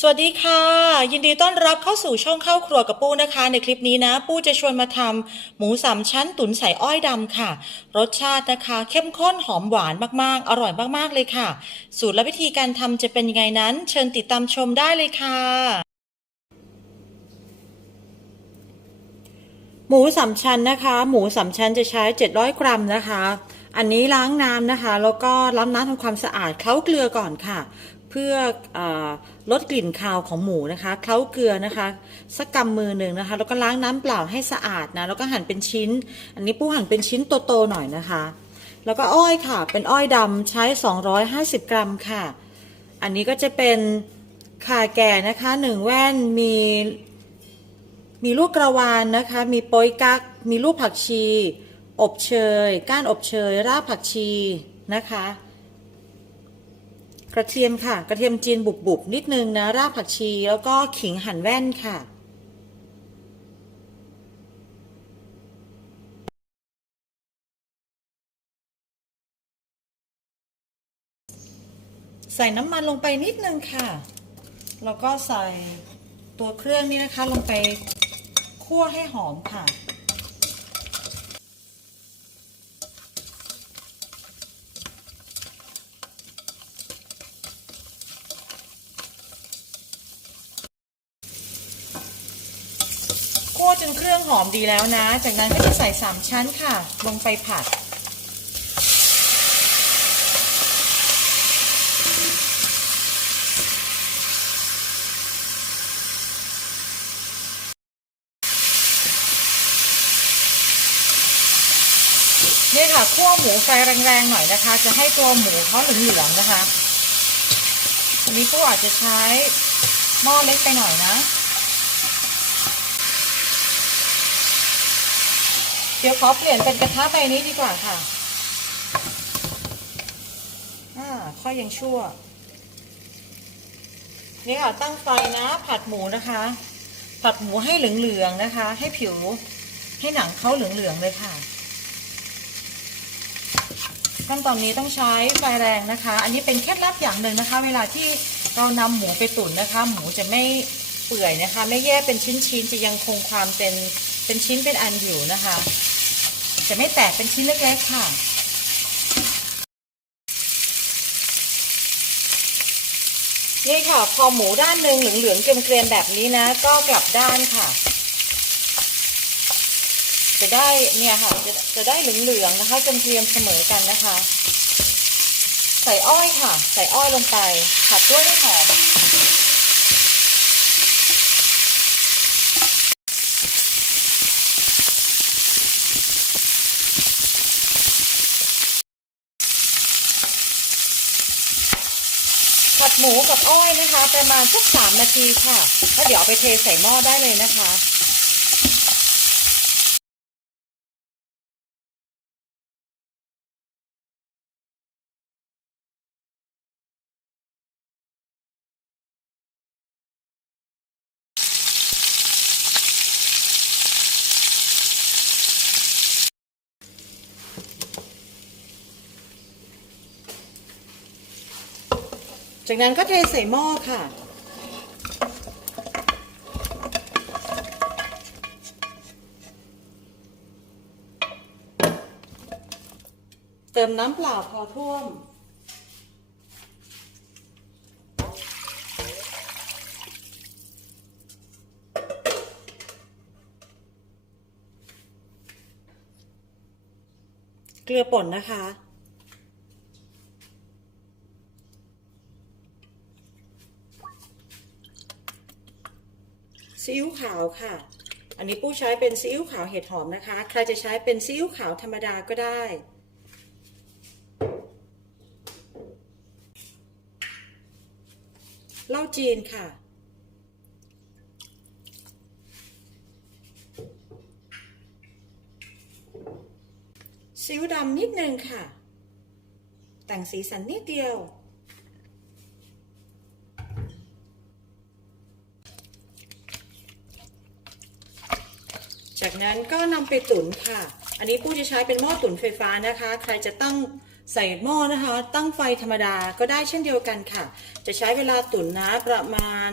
สวัสดีค่ะ ยินดีต้อนรับเข้าสู่ช่องเข้าครัวกับปู้นะคะ ในคลิปนี้นะ ปู้จะชวนมาทำหมูสามชั้นตุ๋นใส่อ้อยดำค่ะ รสชาตินะคะ เข้มข้นหอมหวานมากๆ อร่อยมากๆเลยค่ะ สูตรและวิธีการทำจะเป็นยังไงนั้น เชิญติดตามชมได้เลยค่ะ หมูสามชั้นนะคะ หมูสามชั้นจะใช้ 700 กรัมนะคะอันนี้ล้างน้ำนะคะ แล้วก็ล้างน้ำทำความสะอาดเคล้าเกลือก่อนค่ะ เพื่ออลดกลิ่นคาวของหมูนะคะเคล้าเกลือนะคะสักกำมือหนึ่งนะคะ แล้วก็ล้างน้ำเปล่าให้สะอาดนะแล้วก็หั่นเป็นชิ้น อันนี้ปูหั่นเป็นชิ้นโตๆหน่อยนะคะ แล้วก็อ้อยค่ะ เป็นอ้อยดำใช้ 250 กรัมค่ะ อันนี้ก็จะเป็นข่าแก่นะคะหนึ่งแว่นมีมีลูกกระวานนะคะ มีโป๊ยกัก มีลูกผักชี อบเชย ก้านอบเชย รากผักชีนะคะ กระเทียมค่ะ กระเทียมจีนบุบๆนิดนึงนะรากผักชีแล้วก็ขิงหั่นแว่นค่ะใส่น้ำมันลงไปนิดนึงค่ะ แล้วก็ใส่ตัวเครื่องนี้นะคะ ลงไปคั่วให้หอมค่ะ วจนเครื่องหอมดีแล้วนะ จากนั้นก็จะใส่สามชั้นค่ะ ลงไปผัดเนี่ยค่ะคั่วหมูไฟแรงๆหน่อยนะคะ จะให้ตัวหมูเขาเหลืองๆนะคะอันนี้ก็อาจจะใช้หม้อเล็กไปหน่อยนะ ดี๋ยวขอเปลี่ยนเป็นกระทะใบนี้ดีกว่าค่ะอ่าค่อยยังชั่ว นี่ค่ะตั้งไฟนะ ผัดหมูนะคะ ผัดหมูให้เหลืองๆนะคะ ให้ผิว ให้หนังเขาเหลืองๆเลยค่ะขั้นตอนนี้ต้องใช้ไฟแรงนะคะ อันนี้เป็นเคล็ดลับอย่างหนึ่งนะคะ เวลาที่เรานำหมูไปตุ๋นนะคะ หมูจะไม่เปื่อยนะคะ ไม่แยกเป็นชิ้นๆ จะยังคงความเป็นเป็นชิ้นเป็นอันอยู่นะคะ จะไม่แตกเป็นชิ้นเล็กๆค่ะนี่ค่ะ พอหมูด้านหนึ่งเหลืองๆเกรียมๆแบบนี้นะ ก็กลับด้านค่ะ จะได้เนี่ยค่ะจะจะได้เหลืองๆนะคะเกรียมเสมอกันนะคะ ใส่อ้อยค่ะ ใส่อ้อยลงไปผัดด้วยให้หอม หมูกับอ้อยนะคะ ประมาณสักสามนาทีค่ะแล้วเดี๋ยวเอาไปเทใส่หม้อได้เลยนะคะ จากนั้นก็เทใส่หม้อค่ะ เติมน้ำเปล่าพอท่วม เกลือป่นนะคะ ซีอิ๊วขาวค่ะ อันนี้ปู้ใช้เป็นซีอิ๊วขาวเห็ดหอมนะคะ ใครจะใช้เป็นซีอิ๊วขาวธรรมดาก็ได้ เหล้าจีนค่ะ ซีอิ๊วดำนิดนึงค่ะ แต่งสีสันนิดเดียว จากนั้นก็นำไปตุ๋นค่ะ อันนี้ปู้จะใช้เป็นหม้อตุ๋นไฟฟ้านะคะ ใครจะตั้งใส่หม้อนะคะ ตั้งไฟธรรมดาก็ได้เช่นเดียวกันค่ะ จะใช้เวลาตุ๋นนะประมาณ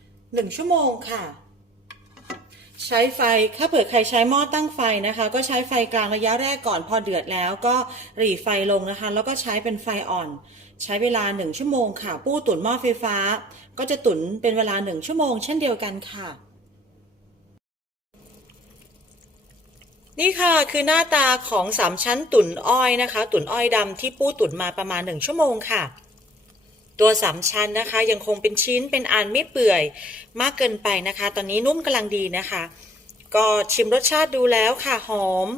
1 ชั่วโมงค่ะ ใช้ไฟถ้าเผื่อใครใช้หม้อตั้งไฟนะคะ ก็ใช้ไฟกลางระยะแรกก่อนพอเดือดแล้วก็หรี่ไฟลงนะคะ แล้วก็ใช้เป็นไฟอ่อน ใช้เวลา 1 ชั่วโมงค่ะ ปู้ตุ๋นหม้อไฟฟ้า ก็จะตุ๋นเป็นเวลา 1 ชั่วโมง เช่นเดียวกันค่ะ นี่ค่ะคือหน้าตาของสามชั้นตุ๋นอ้อยนะคะ ตุ๋นอ้อยดำที่ปู้ตุ๋นมาประมาณ1ชั่วโมงค่ะ ตัวสามชั้นนะคะ ยังคงเป็นชิ้นเป็นอันไม่เปื่อยมากเกินไปนะคะ ตอนนี้นุ่มกำลังดีนะคะ ก็ชิมรสชาติดูแล้วค่ะหอม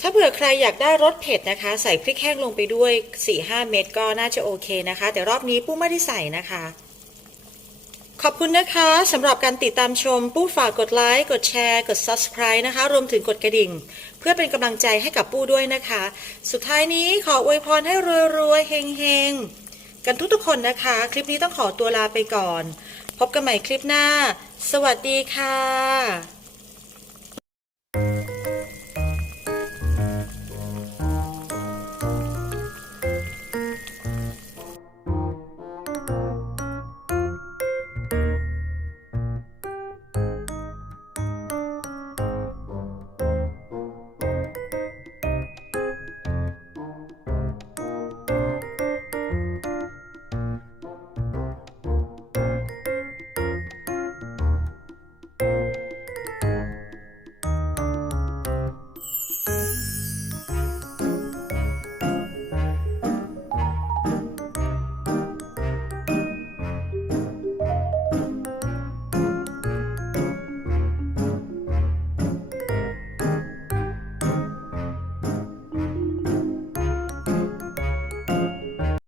ถ้าเผื่อใครอยากได้รสเผ็ดนะคะ ใส่พริกแห้งลงไปด้วย 4-5 เม็ดก็น่าจะโอเคนะคะ แต่รอบนี้ปู้ไม่ได้ใส่นะคะ ขอบคุณนะคะสำหรับการติดตามชมปู้ฝากกดไลค์กดแชร์ กด subscribe นะคะ รวมถึงกดกระดิ่ง เพื่อเป็นกำลังใจให้กับปู้ด้วยนะคะ สุดท้ายนี้ขออวยพรให้รวยๆเฮงๆ กันทุกๆคนนะคะ คลิปนี้ต้องขอตัวลาไปก่อน พบกันใหม่คลิปหน้า สวัสดีค่ะ